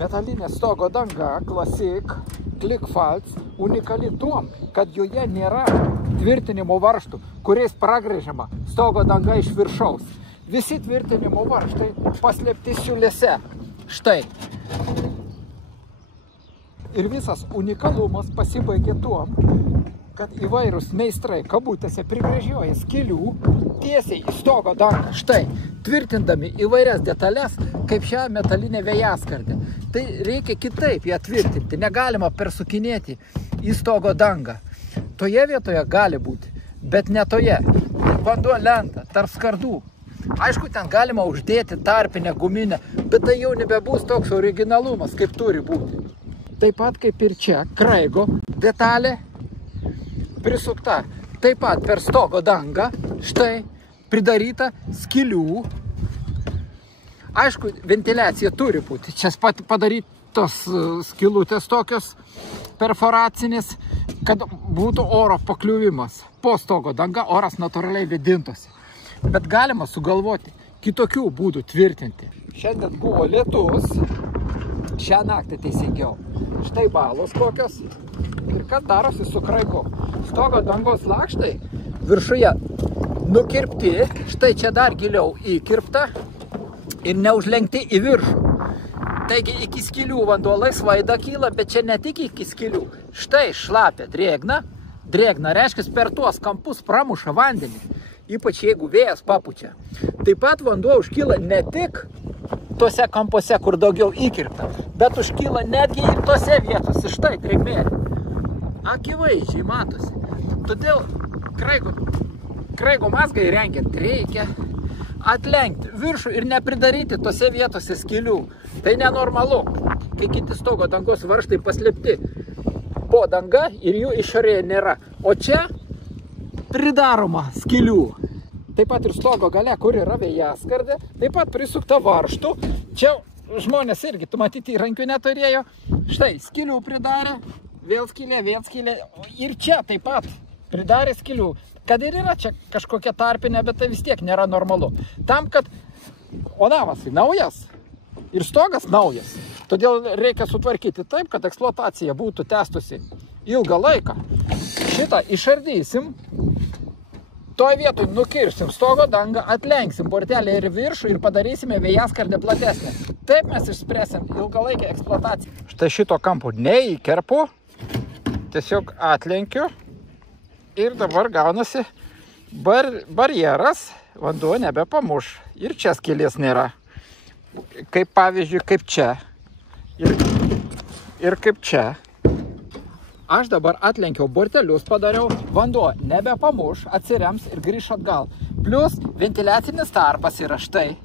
Metalinė stogo danga Classic Clickfalz unikali tuom, kad joje nėra tvirtinimo varžtų, kuriais pragrėžiama stogo danga iš viršaus. Visi tvirtinimo varžtai paslėpti siūlėse. Štai. Ir visas unikalumas pasibaigė tuom, kad įvairūs meistrai kabutėse prigręžioja skylių tiesiai į stogo dangą. Štai, tvirtindami įvairias detalės, kaip šią metalinę vėjaskardę. Tai reikia kitaip ją tvirtinti, negalima persukinėti į stogo dangą. Toje vietoje gali būti, bet ne toje. Vanduo lenta, tarp skardų. Aišku, ten galima uždėti tarpinę guminę, bet tai jau nebebus toks originalumas, kaip turi būti. Taip pat kaip ir čia, Craigo detalė prisukta. Taip pat per stogo dangą, štai, pridaryta skylių. Aišku, ventiliacija turi būti. Čia padarytos skylutės tokios perforacinės, kad būtų oro pakliuvimas. Po stogo danga oras natūraliai vėdintosi. Bet galima sugalvoti kitokių būdų tvirtinti. Šiandien buvo lietus, šią naktį teisingiau. Štai balos kokios. Ir kas darosi su Craigu? Stogo dangos lakštai viršuje nukirpti, štai čia dar giliau įkirpta ir neužlenkti į viršų. Taigi iki skylių vanduo laisvai kyla, bet čia ne tik iki skylių. Štai šlapia drėgna. Drėgna reiškia per tuos kampus pramuša vandenį, ypač jeigu vėjas papučia. Taip pat vanduo užkyla ne tik tuose kampuose, kur daugiau įkirpta, bet užkyla netgi ir tose vietose. Štai drėgmėlė. Akivaizdžiai matosi. Todėl Craigo mazgai rengiant reikia atlenkti viršų ir nepridaryti tose vietose skylių. Tai nenormalu, kai kiti stogo dangos varžtai paslėpti po danga ir jų išorėje nėra. O čia pridaroma skylių. Taip pat ir stogo gale, kur yra vėjaskardė, taip pat prisukta varžtų. Čia žmonės irgi, tu matyti, įrankių neturėjo. Štai, skylių pridarė, vėl skylė. Ir čia taip pat pridarė skylių. Kad ir yra čia kažkokia tarpinė, bet tai vis tiek nėra normalu. Tam, kad onavas naujas ir stogas naujas. Todėl reikia sutvarkyti taip, kad eksploatacija būtų tęstusi ilgą laiką. Šitą išardysim. Toj vietoj nukirsim stogo dangą, atlenksim bortelį ir viršų ir padarysime vėjaskardę platesnę. Taip mes išspręsim ilgalaikę eksploataciją. Štai šito kampo neįkerpu, tiesiog atlenkiu ir dabar gaunasi barjeras, vanduo nebepamuš ir čia skylės nėra. Kaip pavyzdžiui, kaip čia ir kaip čia. Aš dabar atlenkiau bortelius, padariau, vanduo nebepamuš, atsirems ir grįš atgal. Plius ventiliacinis tarpas yra štai.